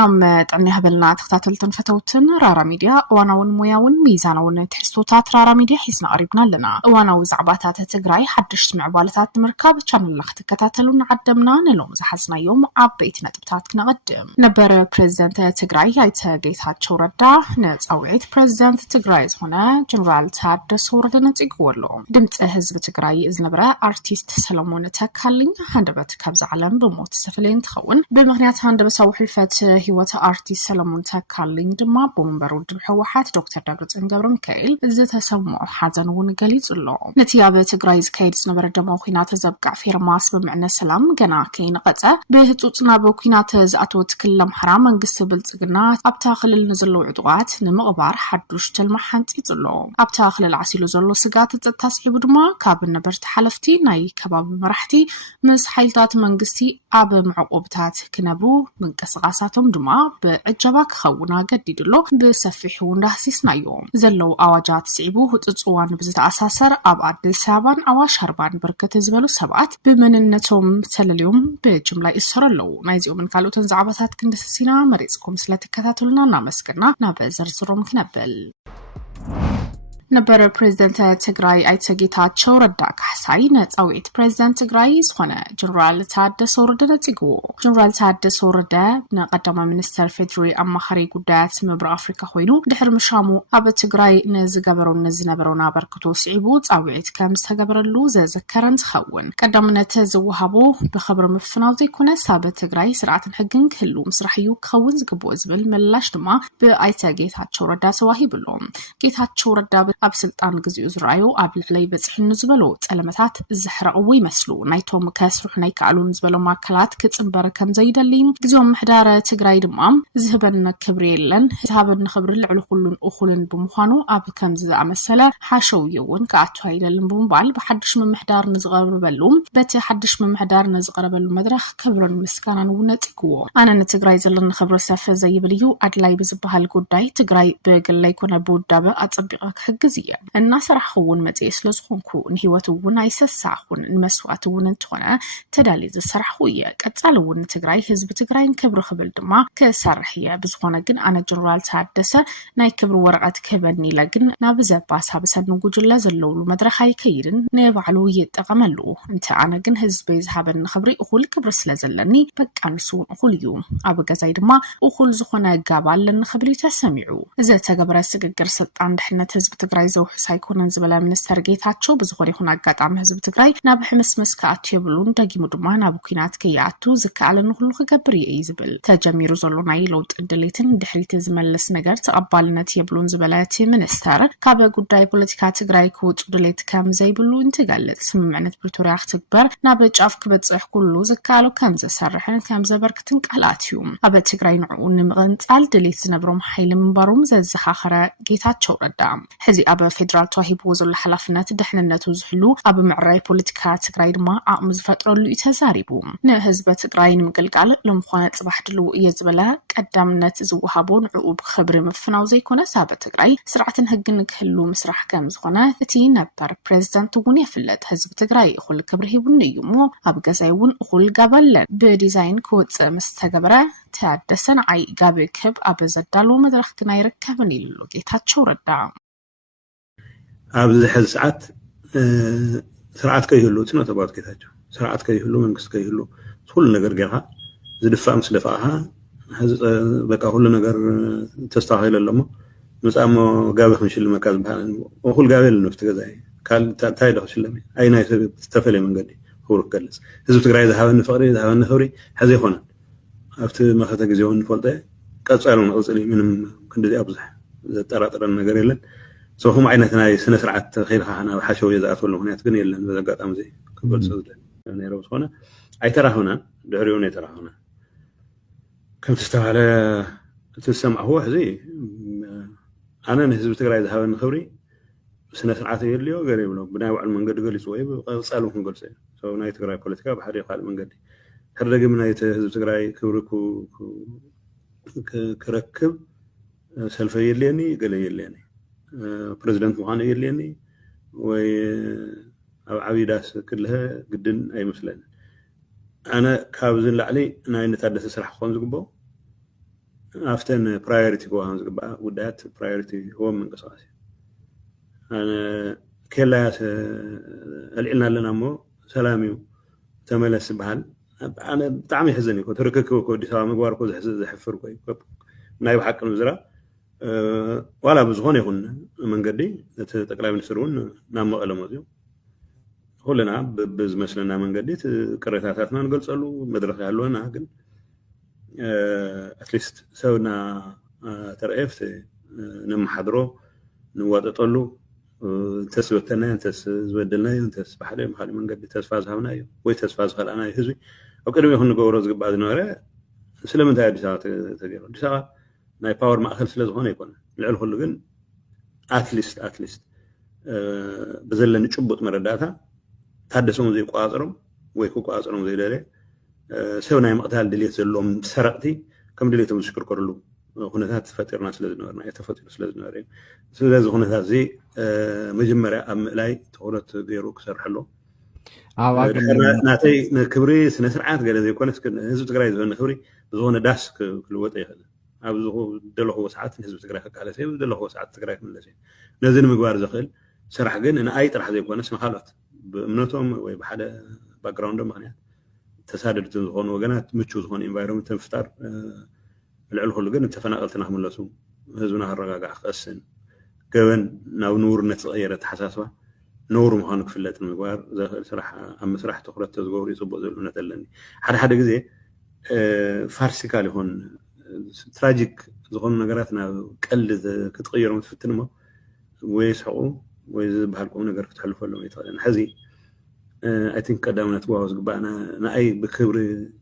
سلام طعني هبلنا تختاتلتن فتوتن رارا ميديا واناون موياون ميزانون تحسوتات رارا ميديا حيسنا قريبنا لنا واناو زعباتات تقراي حدش سمع بالتات مركب شامل لخت كتاتلون عدمنا نلوم زحزنا يوم عبيت نتبتات كنقدم نبر بريزيدنت تقراي هايتا جيتاتشو ردا نتصوعيت بريزيدنت تقراي هنا جنرال تادس وردنا تقولو دمت حزب تقراي إذ نبرا ارتيست سلمون تكالين هندبت كبز علم بموت سفلين تخون بمغنيات هندبس او حلفت هيوت ارتيست سلمون تكالين دما بمنبر ود الحوحات دكتور دابرتسن ገብረ ሚካኤል إذا تسمعوا حزنون قليل نتيابة تقراي كيدس نبر دمو خينات زبقع فيرماس بمعنى سلام جنا كين قطع بهتوتنا بوكينات زاتو تكلم حرام انقس بلصقنا ابتاخل النزلو عدوات نمغبار حدوش تلمحنت يطلو ابتاخل العسيلو زلو سقات تتصحيب دما كاب نبرت حلفتي ناي كباب مرحتي مس حيلتات منقستي اب معقوبتات كنبو من قسقاساتهم دما بعجبا كخونا قديدلو بسفيحو ندحسيسنا يوم زلو اواجات صعبو هتصوان بزتاساسر اب عدل سابان اواش هربان بركت زبلو سبعات بمننتهم تلليوم بجمله يسرلو نايزيو من كالو تنزعباتات كندسسينا مريصكم سلتكتاتلنا نامسكنا نابزرزروم كنبل نبر بريزيدنت تقراي ايتسجيتاتشو ردا كحساي نتصويت بريزيدنت تقراي زخونه جنرال تادس وردنا تيغو جنرال تادس وردا نقدم منستر فيدري امخري قدات مبر افريكا خوينو دحر مشامو اب تقراي نزغبرو نزنبرونا بركتو صعيبو تصويت كم استغبرلو زذكرن تخون قدمنت زوهابو بخبر مفناو زيكونه ساب تقراي سرعه الحقن كلو مسرحيو كون زغبو زبل ملاش دما بايتسجيتاتشو ردا سواهي بلوم جيتاتشو ردا اب سلطان غزيو زرايو اب لحلي بصحن زبلو صلمታት زحرقو يመስሉ ናይቶም ከስሩሕ ናይ ካሉን ዝብሎ ማከላት ክጽምበር ከም ዘይደልኝ ግዜኦም ምሕዳር ትግራይ ድማም ዝህበን ክብሪ የለን ዝሃበን ክብሪ ልዕል ኩሉን እኹልን ብምዃኑ ኣብ ከም ዝኣመሰለ ሓሸው ይውን ከኣቱ አይደለም ብምባል በሐድሽ ምሕዳር ንዝቀርበሉ በቲ ሓድሽ ምሕዳር ንዝቀርበሉ መድረኽ ክብርን ምስጋናን ውነጥክዎ ኣነ ንትግራይ ዘለን ክብሪ ሰፈ ዘይብልዩ ኣድላይ ብዝበሃል ጉዳይ ትግራይ በግላይ ኮነ ብውዳበ ኣጽቢqa ክሕግዝ እናስራሕውን መጽኤስ ለዝኾንኩ ንህይወቱውን አይሰሳኹን ንመስዋዕቱውን እንትኾነ ተዳሊ ዝስራሕኹ እየ ቀጻልውን ትግራይ ህዝብ ትግራይን ክብሪ ክብል ድማ ከሰርሕየ ብዝኾነ ግን ኣነ ጀነራል ታደሰ ናይ ክብሪ ወረቐት ከበኒ ለግን ናብ ዘባሳ በሰንጉጅለ ዘለውሉ መድረኽ አይከይድን ንባዕሉ ይጠቀመሉ እንተ ኣነ ግን ህዝበይ ዝሃበን ክብሪ እኹል ክብሪ ስለዘለኒ በቃ ንሱን እኹል እዩ ኣብ ገዛይ ድማ እኹል ዝኾነ ጋባለን ክብሊ ተሰሚዑ እዚ ተገብረ ስግግር ስልጣን ድሕነት ህዝብ ትግራይ زو سايكونن زبلا منستر ጌታቸው ብዙخوري يخون አጋጣሚ ህዝብ ትግራይ ናብ ሕምስምስ ከአቱ ይብሉን ደጊሙ ድማ ናብ ኩናት ከያቱ ዝካለን ሁሉ ከገብር ይዝብል ተጀሚሩ ዘሎ ናይ ለውጥ ድሌትን ድሕሪት ዝመለስ ነገር ተቀባልነት ይብሉን ዝበላት ሚኒስተር ካበ ጉዳይ ፖለቲካ ትግራይ ክውጡ ድሌት ከም ዘይብሉ እንትገልጽ ስምምዕነት ፕሪቶሪያ ክትግበር ናብ ጫፍ ክበጽሕ ኩሉ ዝካሉ ከም ዘሰርሕን ከም ዘበርክትን ቃላትዩ ኣብ ትግራይ ንዑ ንምቕንጻል ድሌት ዝነብሮም ኃይል ምንባሮም ዘዘኻኸረ ጌታቸው ረዳ ሕዚ ኣብ ፌደራል ተዋሂቡ ዘሎ ሓላፍነት ድሕንነቱ ዝሕሉ ኣብ ምዕራይ ፖለቲካ ትግራይ ድማ ኣቅሙ ዝፈጥረሉ ተዛሪቡ ንህዝብ ትግራይ ንምገልጋል ለምኾነ ጽባሕ ድሉ እየዝበለ ቀዳምነት ዝወሃቦ ንዑ ብኽብሪ ምፍናው ዘይኮነ ሳብ ትግራይ ስርዓትን ህግን ክህሉ ምስራሕ ከም ዝኾነ እቲ ነበር ፕሬዝዳንት እውን ይፍለጥ ህዝብ ትግራይ እኹል ክብሪ ሂቡን እዩሞ ኣብ ገዛይውን እኹል ጋባለን ብዲዛይን ክወጽእ ምስተገበረ ተያደሰን አይ ጋብ ክብ ኣብ ዘዳሉ መድረኽ ግን አይርከብን ይልሉ ጌታቸው ረዳ ኣብዚ ሕዚ ሰዓት ስርዓት ከይህሉ ነው ተባት ጌታቸው ስርዓት ከይህሉ መንግስት ከይህሉ ሁሉ ነገር ገራ ዝድፋ ምስለፋሃ በቃ ሁሉ ነገር ተስተካክለለሞ መጻሞ ጋበ ክንሽል መካዝ ባል ሁሉ ጋበል ነፍት ገዛይ ካል ታይደው ስለሚ አይና ተፈለ መንገዲ ሁሩ ከለስ ህዝብ ትግራይ ዝሃበን ፍቅሪ ዝሃበን ፍቅሪ ሕዚ ይሆነ ኣብቲ መኸተ ግዚውን ንፈልጠ ቀጻሉ ንቅጽሊ ምንም ክንደዚ ኣብዝሕ ዘጠራጠረን ነገር የለን سوهم عينة ناي سنة سرعة خيرها أنا وحشوا يزعت ولا هنا تقني لأن بذا قط أمزي قبل سود يعني روز هنا أي ترى هنا دعيوني ترى هنا كم تستوى على تسمع هو زي أنا نهزب تقرأ إذا هذا الخبري سنة سرعة يليو قريب له بناء على من قد قال يسوي وقالوا من قال سي سو ناي تقرأ بوليتيكا بحريق على من قد هرجع من ناي تهزب تقرأ كوركو كركب سلفي يليني قال يليني بريزيدنت مهاني يليني وي عبيداس كلها قدن اي مسلين انا كابزن لعلي انا نتحدث سرح خون زقبو أفتن priority كوهم زقبا ودات priority هو من قصاصي أنا كلا العلنا لنا مو سلامي تملس بحال أنا تعمي حزني كنت ركك وكودي سوا مقبار كود حزن حفر كوي نايب حق المزرعة ولا بزغون يكون من قدي تقريبا يسرون نام ألمازيو كلنا بز مثلنا من قدي كريتاتنا نقول سألوا مدرسة علونا لكن أتليست سوينا ترقفت نم حضرو نواتطلو تسبتنا تسبدلنا تسبحلي مخالي من قد تسفاز هونايو وي تسفاز خلقنا يهزي او قدم يكون نقورز قبعد نوري سلمن تاع ديسا تغير ديسا ناي باور ما اخر سلازهون يكون العل كله كن اتليست بزلن نچبط مرداتا تادسون زي قاصرم وي كو قاصرم زي دالي سونا مقتال دليت زلوم سرقتي كم دليت مشكر كرلو هناك تفترنا سلازنورنا يتفتر سلازنورين سلاز هناك زي مجمرة أم لاي تقولت ديروك سرحلو ناتي نكبري سنسرعات قال زي كونس كن هزب تقرأي زون نكبري زون داس كل وقت يخل أبزه دله هو ساعات هزب تقرأي على شيء ودله هو ساعات تقرأي من لشيء نزل مقبار زخل سرح جن أنا أي طرح زي كونس مخالط بمنتهم وبحدا باكراوندهم مخنيات تسادر تزهون وجنات متشوز هون environment تنفتر العلو اللي قلنا تفنقلتنا هم اللسو هزبنا هالرقاقع قسن كون ناو نور نتغيرت حساسة نور مهانك في اللات المقوار زي صراحة أما صراحة تخرج تزغوري صبو زلونة اللاني حدا جزي فارسيكالي هون تراجيك زغون نقراتنا قل كتغيروا متفتنما ويسحقوا ويزبهالكم نقر كتحلفوا لهم يتغيرون حزي I think قدامنا تواوز قبعنا نأي بكبري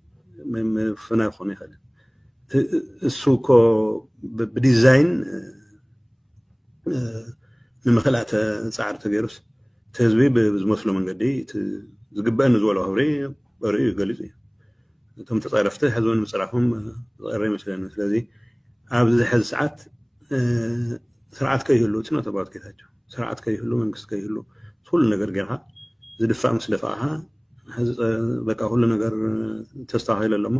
فنا خوني خالي السوق بديزاين نمخلات سعر تجرس تزوي بزمسلو من قدي تزقبان نزولو هوري بري غليزي تم تصرفته حزون مصرفهم غير مثلا لذي عبد حز ساعات سرعات كيهلو تنو تبات كيتاجو سرعات كيهلو منكس كيهلو كل ነገር ገርሃ ዝድፋ መስለፋሃ በቃ ሁሉ ነገር ተስተካክለ ለሞ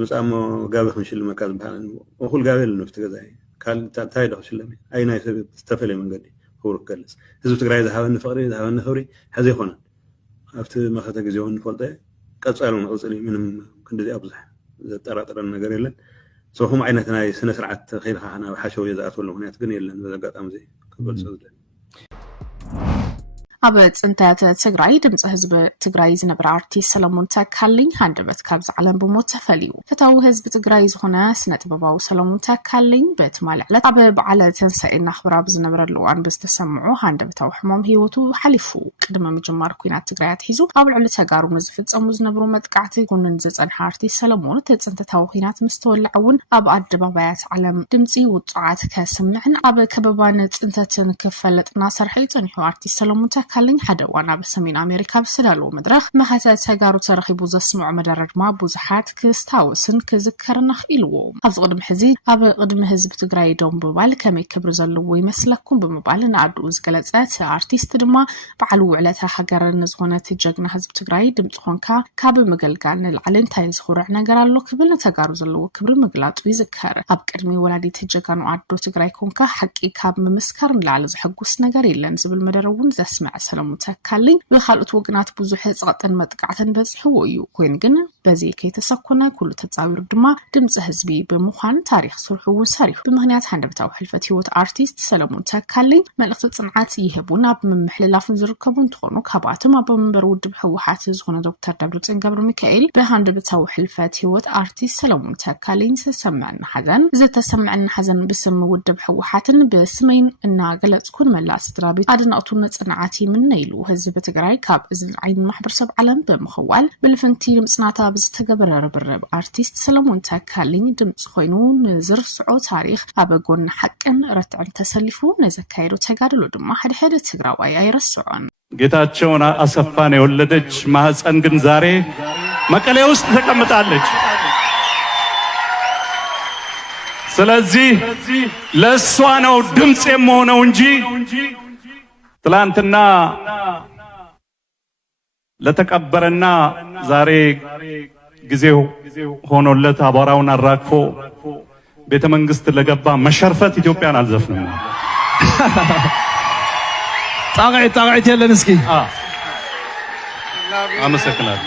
መጻሞ ጋበ ክንሽል መካዝ በኋላ ወኩል ጋበል ነፍት ገዛይ ካል ታይዳው ስለሚ አይና ተፈለ መንገዲ ሁሩ ከለስ ህዝብ ትግራይ ዘሃበን ፍቅሪ ዘሃበን ፍቅሪ حزي ሆነ አፍተ ማኸተ ግዚውን ፈልጠ ቀጻሉ ነው ምንም እንደዚህ አብዛህ ዘጠራጠረን ነገር የለን ሰውም አይነትና ስነ ስርዓት ኸይልኻና ወሐሸው የዛት ወለ ምክንያት ግን የለን በዘጋጣም ዘይ ከበል ሰውደ أبى أنت تجري دمز حزب تجري زنبر أرتيس سلمون تكلين هندبت كابز علم بمتفليو فتاو حزب تجري هنا سنة باباو سلمون تكلين بتمال على تنسى إن أخبار بزنبر اللوان بس تسمعوا هندبت أو حمام هيوتو حلفو قدم مجمار كينات تجري تحيزو قبل على تجارو مزفت أو مزنبرو متقعتي كون نزت عن حارتي سلمون تنت توهينات مستول عون أبى أدب بيات علم دمزي وطاعت كسمعن أبى كببانت أنت تنكفلت ناصر حيتن حارتي سلمون كلين حدا وانا بسمين أمريكا بسلالو مدرخ ما حتى تجارو ترخيبو زسمع مدرج ما بوزحات كستاوسن كذكرنا خيلو أبز قدم حزي أبى قدم حزب تجري دوم ببال كم يكبرز اللوي مسلكم بمبال نعدو زجلات أرتيست دما بعلو علتها حجر النزغونة تجنا حزب تجري دم تخونكا كاب مجلجان العلن تايز خورعنا جرالو كبلنا تجارو زلو كبر مجلات ويذكر أبكرمي ولادي تجنا وعدو تجري كونكا حكي كاب ممسكرن لعلز حقوس نجاري لنزب المدرون زسمع سلام تكلين بخالط وقنات بوزح صقطن متقعتن بزحو እዩ ኮይን ግን በዚ ከይተሰኮነ ኩሉ ተጻዊር ድማ ድምጽ ህዝቢ በመዃን ታሪኽ ሱርሑ ወሳሪፍ ብምኽንያት ሃንደብታው ሕልፈት ህይወት አርቲስት ሰለሞን ተካልኝ መልእኽቲ ጽንዓት ይህቡና በመምሕልላፍን ዝርከቡ እንትኾኑ ካብኣቶም ኣብ መንበር ውድብ ህወሓት ዝኾነ ዶክተር ደብረጽዮን ገብረ ሚካኤል በሃንደብታው ሕልፈት ህይወት አርቲስት ሰለሞን ተካልኝ ዝተሰምዐና ሐዘን ብስም ውድብ ህወሓትን በስመይን እና ገለጽኩን መላስ ድራቢት አድናኦቱን ጽንዓት ይምነይሉ ህዝብ ትግራይ ካብ እዝን ዓይን ማሕበረሰብ ዓለም በመኸዋል ብልፍንቲ ድምጽናታ ብዝተገበረ ርብርብ አርቲስት ሰለሞን ተካልኝ ድምጽ ኮይኑ ንዝርስዖ ታሪኽ ኣበጎን ሓቅን ረትዕን ተሰሊፉ ነዘካይዶ ተጋድሎ ድማ ሓደ ትግራዋይ አይረስዖን ጌታቸውን አሰፋን የወለደች ማህፀን ግን ዛሬ መቀሌ ውስጥ ተቀምጣለች። ስለዚህ ለሷ ነው ድምጽ የምሆነው እንጂ ትላንትና ለተቀበረና ዛሬ ጊዜው ሆኖለት አቧራውን አራግፎ ቤተ መንግስት ለገባ መሸርፈት ኢትዮጵያን አልዘፍንም። ጣቃይት ያለን እስኪ አመሰግናለሁ።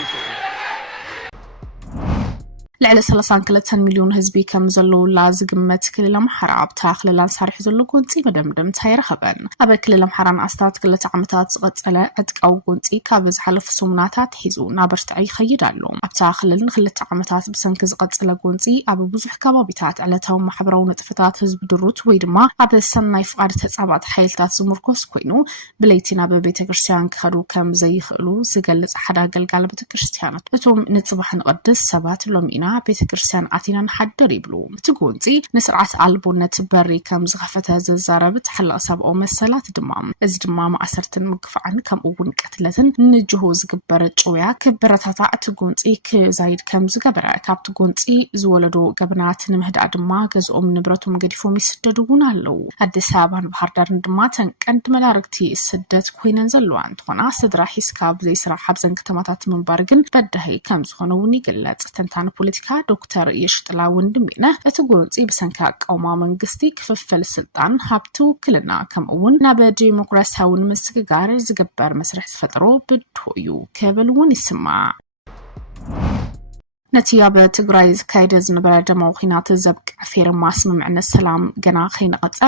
ልዕሊ 32 ሚሊዮን ህዝቢ ከም ዘለውላ ዝግመት ክልል ኣምሓራ ኣብታ ክልል አንሳሪሕ ዘሎ ጎንፂ መደምደምታ ይረኸበን። ኣብ ክልል ኣምሓራን ኣስታት 2 ዓመታት ዝቐፀለ ዕጥቃዊ ጎንፂ ካብ ዝሓለፉ ሰሙናታት ሒዙ ናብ እርትዕ ይኸይድ ኣሎ። ኣብታ ክልል ን2 ዓመታት ብሰንኪ ዝቐፀለ ጎንፂ ኣብ ብዙሕ ከባቢታት ዕለታዊ ማሕበራዊ ንጥፈታት ህዝቢ ድሩት ወይ ድማ ኣብ ሰናይ ፍቃድ ተጻባጥ ሓይልታት ዝምርኮስ ኮይኑ ብለይቲ ናብ ቤተክርስትያን ክኸዱ ከም ዘይኽእሉ ዝገልጽ ሓደ አገልጋሊ ቤተክርስትያናት እቶም ንጽባሕ ንቅድስ ሰባት ሎሚና ቤተክርስትያን ኣቲናን ሓደር ይብሉ። እቲ ጎንፂ ንስርዓት ኣልቦነት በሪ ከም ዝኸፈተ ዘዛረብት ሓላቕ ሰብኦ መሰላት ድማ እዚ ድማ ማእሰርትን ምግፋዕን ከምኡውን ቅትለትን ንጅሁ ዝግበረ ጭውያ ክበረታታ እቲ ጎንፂ ክዛይድ ከም ዝገበረ ካብቲ ጎንፂ ዝወለዶ ገበናት ንምህዳእ ድማ ገዝኦም ንብረቶም ገዲፎም ይስደዱ እውን ኣለዉ። ኣዲስ ኣበባን ባህር ዳርን ድማ ተንቀንዲ መላርግቲ ስደት ኮይነን ዘለዋ እንትኾና ስድራ ሒዝካ ብዘይስራሕ ኣብዘን ከተማታት ምንባር ግን በዳሂ ከም ዝኾነ እውን ይግለጽ። ተንታኒ ፖለቲካ ዶክተር የሽጥላ ወንድሜነ እቲ ጎንፂ ብሰንኪ ኣቃውማ መንግስቲ ክፍፍል ስልጣን ሃብቲ ውክልና ከምኡውን ናብ ዲሞክራሲያዊ ምስግጋር ዝግበር መስርሕ ዝፈጥሮ ብድሆ እዩ ከብል እውን ይስማዕ። ነቲ ኣብ ትግራይ ዝካየደ ዝነበረ ደማዊ ኩናት ዘብቅዕ ፌርማ ስምምዕነት ሰላም ገና ከይነቐፀ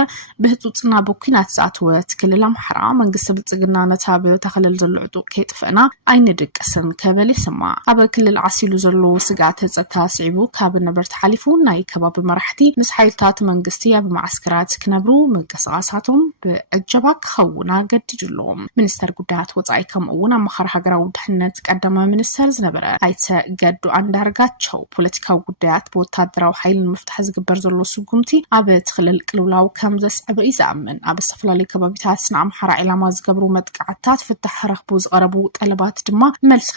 ብህፁፅና ብኩናት ዝኣተወት ክልል ኣምሓራ መንግስቲ ብልፅግና ነታ ብተኸለል ዘሎ ዕጡቕ ከይጥፍአና ኣይንድቅስን ከበል ይስማዕ። ኣብ ክልል ዓሲሉ ዘሎ ስጋት ፀጥታ ስዒቡ ካብ ነበርቲ ሓሊፉ ናይ ከባቢ መራሕቲ ምስ ሓይልታት መንግስቲ ኣብ ማዓስከራት ክነብሩ ምንቅስቃሳቶም ብዕጀባ ክኸውን ኣገዲድሎም። ሚኒስተር ጉዳያት ወፃኢ ከምኡውን ኣመኻሪ ሃገራዊ ድሕንነት ቀዳማ ሚኒስተር ዝነበረ ኣይተ ገዱ ኣንዳር ጋቸው ፖለቲካዊ ጉዳያት በወታደራዊ ኃይልን መፍትሕ ዝግበር ዘሎ ስጉምቲ ኣብ ትኽልል ቅልውላው ከም ዘስዕበ ይዛምን። ኣብ ዝተፈላለዩ ከባቢታት ንኣምሓራ ኢላማ ዝገብሩ መጥቃዕታት ፍትሕ ረኽቡ ዝቐረቡ ጠለባት ድማ መልሲ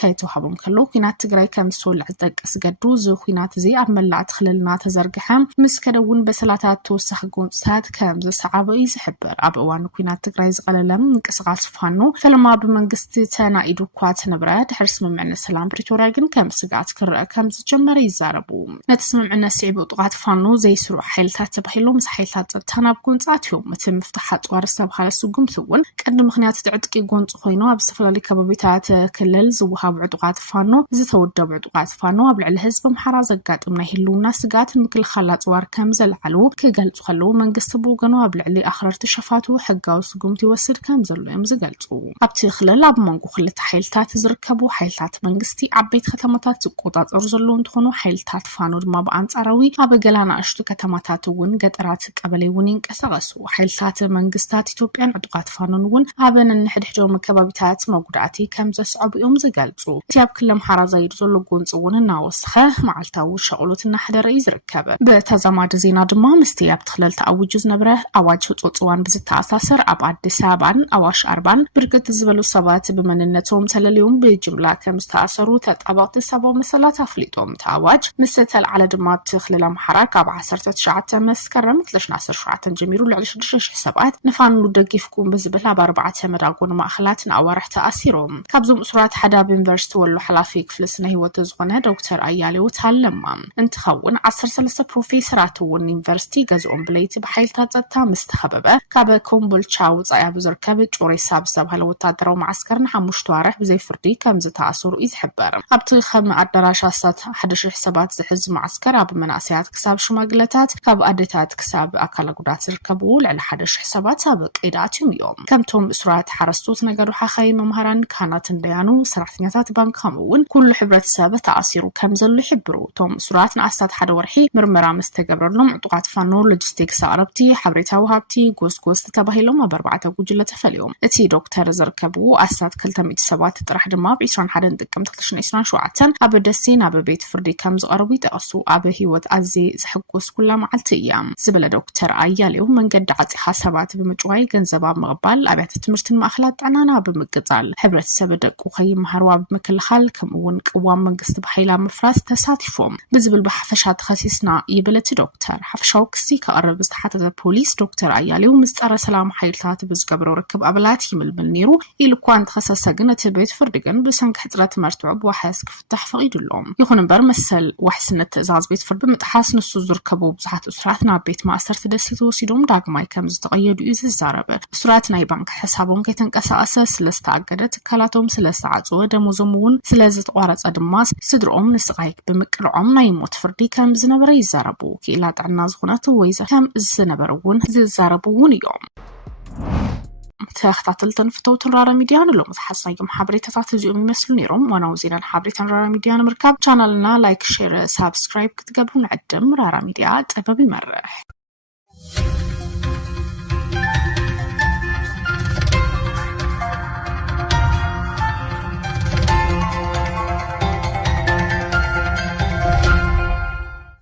ከይተዋሃቦም ከሎ ኩናት ትግራይ ከም ዝውልዕ ዝጠቅስ ገዱ እዚ ኩናት እዚ ኣብ መላእ ትኽልልና ተዘርግሐ ምስ ከደውን በሰላታት ተወሳኺ ጎንፅታት ከም ዝሰዓበ እዩ ዝሕብር። ኣብ እዋን ኩናት ትግራይ ዝቐለለም እንቅስቃስ ፋኖ ፈለማ ብመንግስቲ ተናኢዱ እኳ ተነብረ ድሕሪ ስምምዕነት ሰላም ፕሪቶሪያ ግን ከም ስጋት ክርአ ከም ዝጀመረ ይዛረቡ። ነቲ ስምምዕነት ስዒቡ ጥቃት ፋኖ ዘይስሩዕ ሓይልታት ተባሂሎም ምስ ሓይልታት ፀጥታ ናብ ጎንፃት እዮም። እቲ ምፍታሕ ኣፅዋር ዝተባሃለ ስጉምቲ እውን ቀንዲ ምክንያት እቲ ዕጥቂ ጎንፂ ኮይኑ ኣብ ዝተፈላለዩ ከባቢታት ክልል ዝወሃቡ ዕጡቃት ፋኖ ዝተወደቡ ዕጡቃት ፋኖ ኣብ ልዕሊ ህዝቢ ኣምሓራ ዘጋጥም ናይ ህልውና ስጋት ምክልኻል ኣፅዋር ከም ዘለዓሉ ክገልጹ ከለዉ መንግስቲ ብወገኑ ኣብ ልዕሊ ኣኽረርቲ ሸፋቱ ሕጋዊ ስጉምቲ ይወስድ ከም ዘሎ እዮም ዝገልጹ። ኣብቲ ክልል ኣብ መንጎ ክልተ ሓይልታት ዝርከቡ ሓይልታት መንግስቲ ዓበይቲ ከተማታት ዝቆጻጸሩ ዘለዉ እንትኾኑ ሓይልታት ፋኖ ድማ ብኣንጻራዊ ኣብ ገላና እሽቱ ከተማታት እውን ገጠራት ቀበሌ እውን ይንቀሳቐሱ። ሓይልታት መንግስታት ኢትዮጵያን ዕጡቃት ፋኖን እውን ኣብ ነንሕድሕዶም ከባቢታት መጉዳእቲ ከም ዘስዕቡ እዮም ዝገልጹ። እቲ ኣብ ክልል ኣምሓራ ዘይዱ ዘሎ ጎንፂ እውን እናወስኸ መዓልታዊ ሸቕሎት እናሕደረ እዩ ዝርከብ። በተዛማዲ ዜና ድማ ምስቲ ኣብ ትኽልል ተኣውጁ ዝነበረ ኣዋጅ ህፁፅ እዋን ብዝተኣሳሰር ኣብ ኣዲስ ኣበባን ኣዋሽ ኣርባን ብርክት ዝበሉ ሰባት ብመንነቶም ተለልዮም ብጅምላ ከም ዝተኣሰሩ ተጣባቅቲ ሰባዊ መሰላት ኣፍሊጦም። ተኣዋጅ ምስ ተልዓለ ድማ ትኽልል ኣምሓራ ካብ 19 መስከረም 2017 ጀሚሩ ልዕሊ 6,000 ሰባት ንፋኖ ደጊፍኩም ብዝብል ኣብ 4 መዳጎን ማእኸላት ንኣዋርሕ ተኣሲሮም። ካብዞም እሱራት ሓደ ኣብ ዩኒቨርሲቲ ወሎ ሓላፊ ክፍሊ ስነ ህይወት ዝኾነ ዶክተር ኣያሌው ታለማ እንትኸውን 13 ፕሮፌሰራት እውን ዩኒቨርሲቲ ገዝኦም ብለይቲ ብሓይልታት ፀጥታ ምስተኸበበ ካብ ኮምቦልቻ ውፃኢ ኣብ ዝርከብ ጮሬሳ ብዝተባሃለ ወታደራዊ ማዓስከር ን5 ዋርሕ ብዘይ ፍርዲ ከም ዝተኣሰሩ እዩ ዝሕበር። ኣብቲ ከም ኣዳራሽ 1,000 ሰባት ዝሕዝ ማዓስከር ኣብ መናእሰያት ክሳብ ሽማግለታት ካብ ኣዴታት ክሳብ ኣካለ ጉዳት ዝርከቡ ልዕሊ 1,000 ሰባት ኣብ ቀይዲ ኣትዮም እዮም። ከምቶም እሱራት ሓረስቶት ነገሩ ሓኻይ መምሃራን ካህናትን ደያኑ ሰራሕተኛታት ባንክ ከምኡውን ኩሉ ሕብረተሰብ ተኣሲሩ ከም ዘሎ ይሕብሩ። እቶም እሱራት ንኣስታት ሓደ ወርሒ ምርመራ ምስ ተገብረሎም ዕጡቃት ፋኖ ሎጂስቲክስ ኣቅረብቲ ሓበሬታ ወሃብቲ ጎስጎስ ተባሂሎም ኣብ 4 ጉጅለ ተፈልዮም። እቲ ዶክተር ዝርከቡ ኣስታት 200 ሰባት ጥራሕ ድማ ብ21 ጥቅምት 2027 ኣብ ደሴ ናብ ቤት ፍርዲ ከም ዝቐረቡ ይጠቕሱ። ኣብ ህይወት ኣዚ ዝሕጎስ ኩላ መዓልቲ እያ ዝበለ ዶክተር ኣያሌው መንገዲ ዓፂኻ ሰባት ብምጭዋይ ገንዘብ ኣብ ምቕባል ኣብያተ ትምህርትን ማእኸላት ጥዕናና ብምቅጻል ሕብረተሰብ ደቁ ከይመሃሩ ኣብ ምክልኻል ከምኡውን ቅዋም መንግስቲ ብሓይላ ምፍራስ ተሳቲፎም ብዝብል ብሓፈሻ ተኸሲስና ይበለቲ ዶክተር ሓፈሻዊ ክሲ ከቐርብ ዝተሓተተ ፖሊስ ዶክተር ኣያሌው ምስ ፀረ ሰላም ሓይልታት ብዝገብሮ ርክብ ኣባላት ይምልምል ነይሩ ኢሉ እኳ እንተኸሰሰ ግን እቲ ቤት ፍርዲ ግን ብሰንኪ ሕፅረት መርትዖ وحاس كفتح فقيد اللوم يخون بر مسل وحسن التزاز بيت فرد بمتحاس نصو زركبو بزحات أسراتنا بيت ما أثر تدستو سيدوم داق ماي كمز تغيدو إيز الزاربة أسراتنا يبانك حسابهم كيتنك أساسا سلستا أقدت كالاتهم سلستا عزو دموزمون سلازت وارت أدماس سدرهم نسغايك بمكرعهم نايموت فردي كمز نبري الزاربو كيلات عنا زغناتو ويزا كم الزنبرون زي الزاربون يوم تختاتلتن فتوتن رارا ميديان لو متحسايم حبريتات تزيوم يمسلو نيروم وانا وزينا حبريتن رارا ميديان مركب channelنا لايك شير سابسكرايب كتقبلون عدم رارا ميديا تقببي مرح